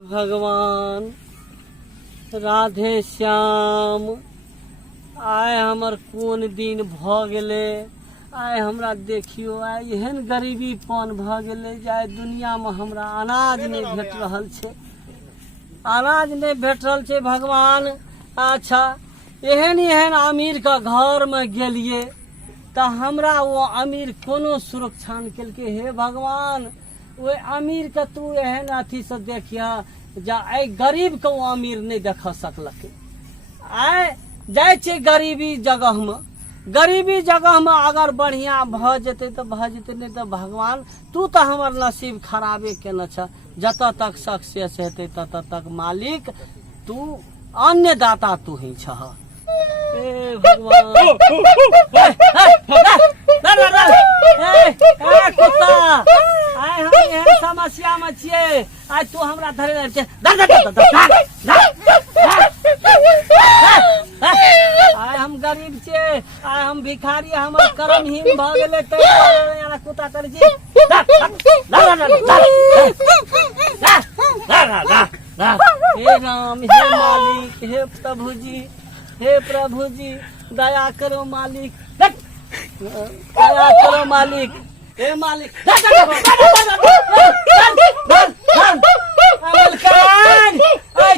भगवान राधे श्याम आय हमर कोन दिन भ गेले। आय हमरा देखियो आय एहन गरीबी पन भ गेले जाय दुनिया में हमरा अनाज नहीं भेट रहल छे, अनाज नहीं भेट रहल छे। भगवान अच्छा एहन एहन अमीर का घर में गेलिए तो हमरा वो अमीर कोनो सुरक्षा नहीं केलके। हे भगवान वो अमीर के तू एहन अथी से देखिया जा आई गरीब के वो अमीर नहीं देख सकलक। आय जाय छे गरीबी जगह में अगर बढ़िया भ जते तो भ जते, नहीं तो भगवान तू तो हमर नसीब खराबे केने छ। जत तक सक्सेस हेते तत तक मालिक तू अन्नदाता तू ही छ। ए भगवान कुत्ता आय हम एहन समस्या में छिए, आय तू हमरा धरे छे। आय हम गरीब छे, आय हम भिखारी, हमर कर्महीन भ गेले त कुत्ता करे छी। हे राम, हे मालिक, हे प्रभु जी दया करो मालिक, दया करो मालिक। हे मालिक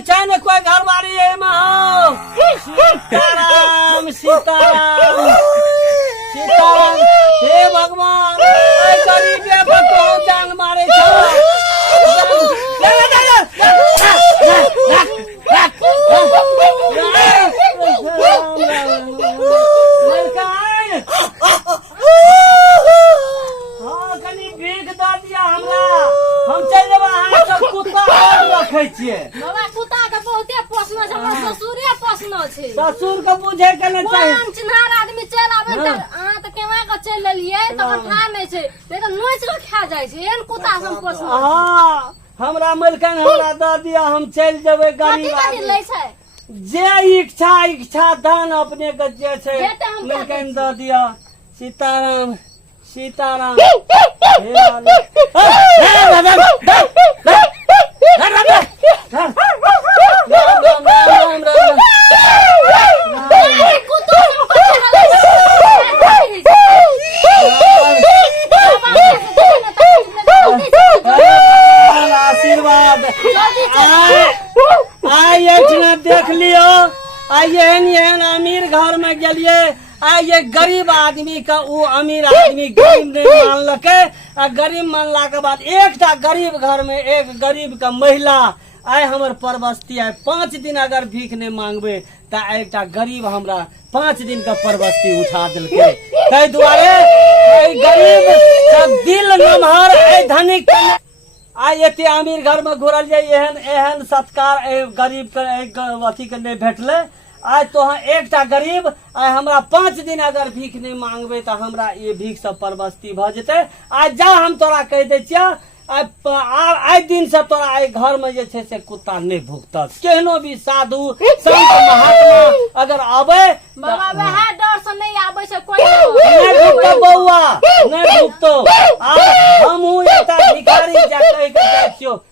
चाहे कोई घर बारी है सीताराम सीताराम सीताराम। हे भगवान गरीब जान मारे ससुर के बुझे के नहीं चाहिए। आदमी चल आवे त केवा के चल लेलिए त खा नहीं छे, नहीं तो नोच के खा जाय छे। एन कुत्ता हम पोसना। हां हमरा मलकन हमरा द दिया, हम चल जेबे गरीब आदमी ले छे। जे इच्छा दान अपने के जे छे मलकन द दिया। सीताराम सीताराम। हे आशीर्वाद आय देख लियो। आय एहन अमीर घर में गेलिए, आय ये गरीब आदमी का वो अमीर आदमी गरीब नहीं मानलके। गरीब मानला के बाद एकटा गरीब घर में एक गरीब का महिला आय हमर परबस्ती आय 5 दिन अगर भीख नहीं मांगबे त एकटा गरीब हमरा 5 दिन का परबस्ती उठा दिलके। तै दुआरे गरीब का दिल नमहर है, धनिक आय एते अमीर घर में घुरल जाय एहन सत्कार गरीब के एक अथी के नहीं भेटले। आज तो एकटा गरीब आय हमरा 5 दिन अगर भीख नहीं मांगबे तो हमरा ये भीख से परबस्ती भ जेते। आज जा हम तोरा कह दे छिया आय दिन से तोरा आय घर में जे छे से कुत्ता नहीं भुकत। केहनो भी साधु संत महात्मा अगर आवे बाबा वह डर से नहीं आवे से कोई नहीं भुकतो बौआ नहीं भुकतो। हमहू एकटा भिखारी जा कह के जाय छियो